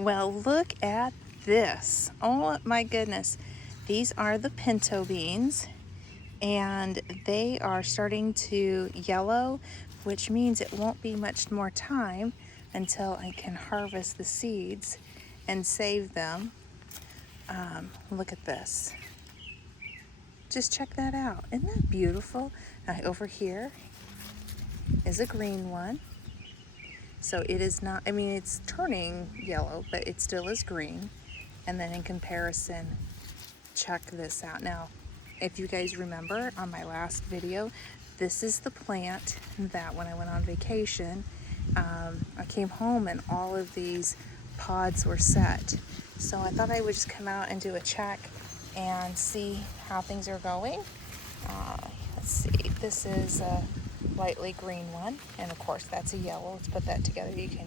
Well, look at this. Oh my goodness. These are the pinto beans, and they are starting to yellow, which means it won't be much more time until I can harvest the seeds and save them. Look at this. Just check that out. Isn't that beautiful? Over here is a green one. So it is not, I mean, it's turning yellow, but it still is green. And then in comparison, check this out. Now, if you guys remember on my last video, this is the plant that when I went on vacation, I came home and all of these pods were set. So I thought I would just come out and do a check and see how things are going. Let's see, this is a lightly green one, and of course that's a yellow. Let's put that together. You can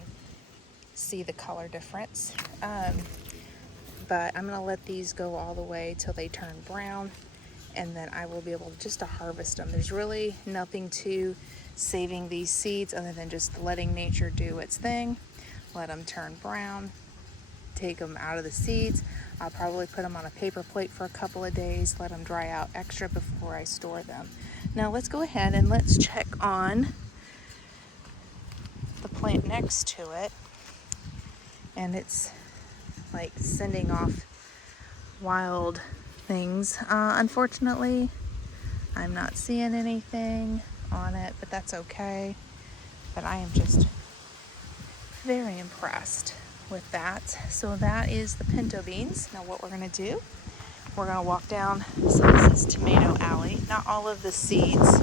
see the color difference. But I'm gonna let these go all the way till they turn brown, and then I will be able just to harvest them. There's really nothing to saving these seeds other than just letting nature do its thing. Let them turn brown, take them out of the seeds. I'll probably put them on a paper plate for a couple of days, let them dry out extra before I store them. Now let's go ahead and let's check on the plant next to it. And it's like sending off wild things. Unfortunately, I'm not seeing anything on it, but that's okay. But I am just very impressed with that. So that is the pinto beans. Now what we're gonna do, we're gonna walk down, so this is Tomato Alley. Not all of the seeds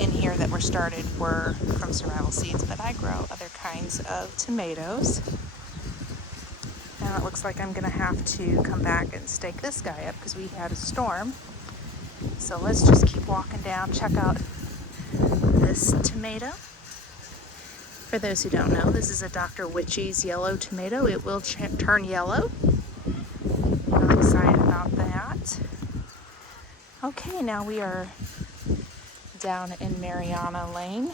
in here that were started were from Survival Seeds, but I grow other kinds of tomatoes. And it looks like I'm gonna have to come back and stake this guy up because we had a storm. So let's just keep walking down, check out this tomato. For those who don't know, this is a Dr. Witchy's yellow tomato. It will turn yellow. I'm excited about that. Okay, now we are down in Mariana Lane.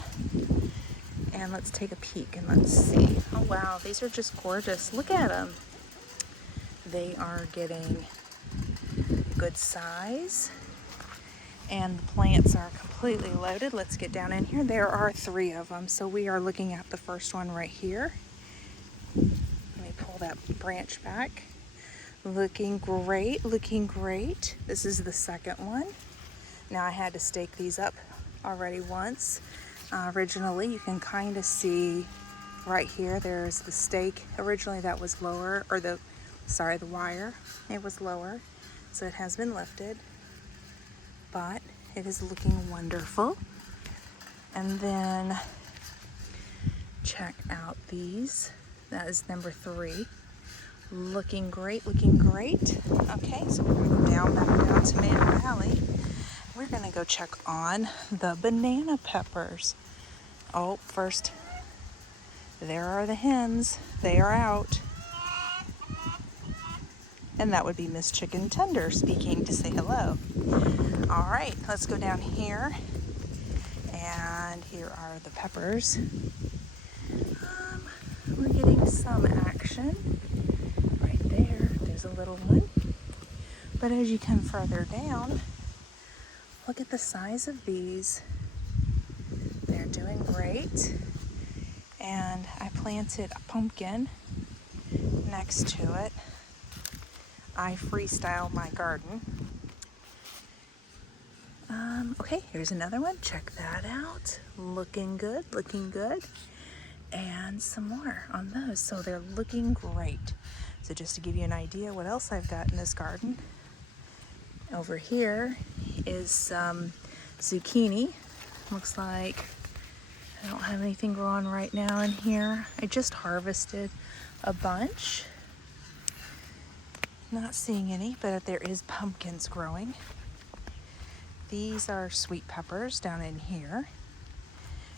And let's take a peek and let's see. Oh wow, these are just gorgeous. Look at them. They are getting good size. And the plants are completely loaded. Let's get down in here. There are 3 of them. So we are looking at the first one right here. Let me pull that branch back. Looking great, looking great. This is the second one. Now I had to stake these up already once. Originally, you can kind of see right here, there's the stake. Originally that was lower, or the wire, it was lower. So it has been lifted. But it is looking wonderful. And then check out these. That is number 3. Looking great, looking great. Okay, so we're gonna go back down Tomato Alley. We're gonna go check on the banana peppers. Oh, first, there are the hens. They are out. And that would be Miss Chicken Tender speaking to say hello. All right, let's go down here. And here are the peppers. We're getting some action. Right there, there's a little one. But as you come further down, look at the size of these. They're doing great. And I planted a pumpkin next to it. I freestyle my garden. Okay, here's another one. Check that out. Looking good, looking good. And some more on those. So they're looking great. So just to give you an idea what else I've got in this garden. Over here is some zucchini. Looks like I don't have anything growing right now in here. I just harvested a bunch. Not seeing any, but there is pumpkins growing. These are sweet peppers down in here.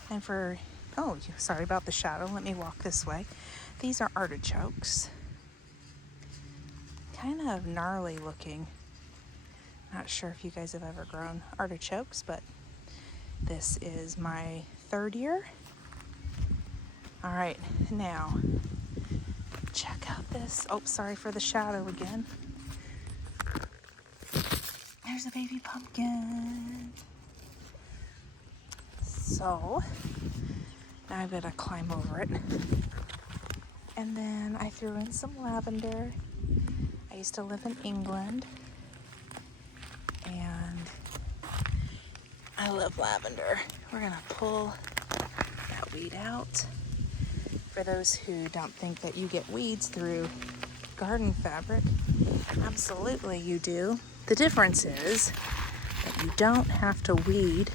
And for, oh, sorry about the shadow. Let me walk this way. These are artichokes. Kind of gnarly looking. Not sure if you guys have ever grown artichokes, but this is my 3rd year. All right, now check out this. Oh, sorry for the shadow again. There's a baby pumpkin. So now I better climb over it. And then I threw in some lavender. I used to live in England, and I love lavender. We're gonna pull that weed out. For those who don't think that you get weeds through garden fabric, absolutely you do. The difference is that you don't have to weed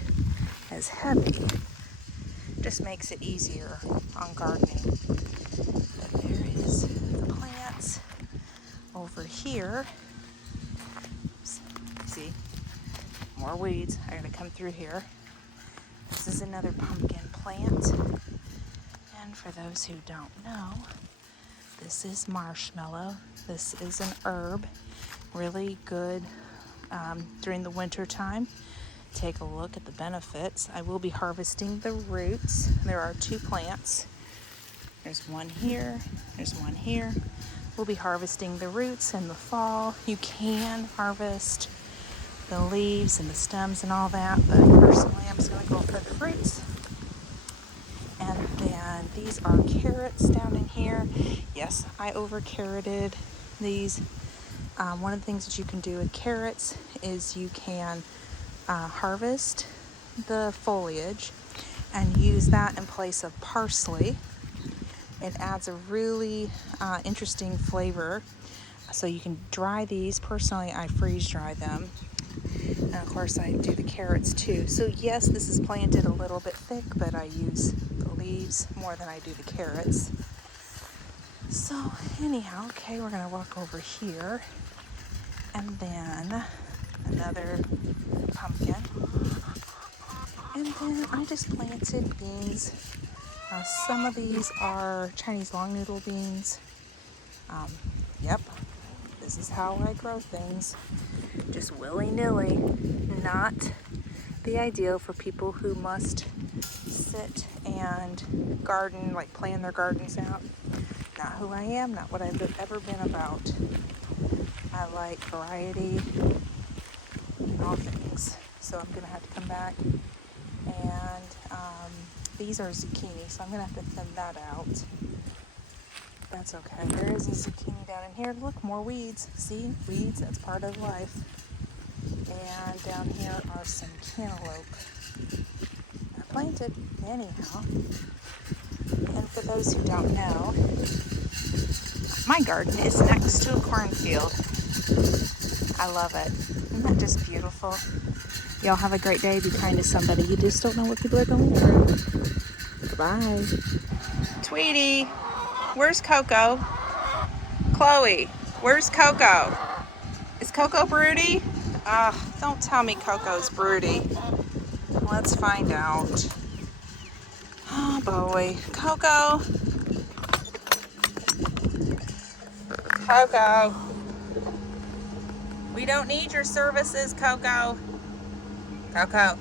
as heavy. It just makes it easier on gardening. But there is the plants over here. Oops. See, more weeds. I gotta come through here. This is another pumpkin plant. And for those who don't know, this is marshmallow. This is an herb, really good during the winter time. Take a look at the benefits. I will be harvesting the roots. There are 2 plants. There's one here, there's one here. We'll be harvesting the roots in the fall. You can harvest the leaves and the stems and all that, but personally I'm just gonna go for the fruits. And then these are carrots down in here. Yes, I over carroted these. One of the things that you can do with carrots is you can harvest the foliage and use that in place of parsley. It adds a really interesting flavor. So you can dry these. Personally, I freeze dry them. And of course I do the carrots too. So yes, this is planted a little bit thick, but I use the leaves more than I do the carrots. So anyhow, okay, we're gonna walk over here. And then another pumpkin. And then I just planted beans. Some of these are Chinese long noodle beans. Yep, this is how I grow things. Just willy-nilly. Not the ideal for people who must sit and garden, like plan their gardens out. Not who I am, not what I've ever been about. I like variety in all things. So I'm gonna have to come back and these are zucchini, so I'm gonna have to thin that out. That's okay. There is a zucchini down in here. Look, more weeds. See, weeds, that's part of life. And down here are some cantaloupe. I planted anyhow. And for those who don't know, my garden is next to a cornfield. I love it. Isn't that just beautiful? Y'all have a great day. Be kind to somebody. You just don't know what people are going through. Bye. Tweety, where's Coco? Chloe, where's Coco? Is Coco broody? Don't tell me Coco's broody. Let's find out. Oh boy. Coco. Coco. We don't need your services, Coco. Coco.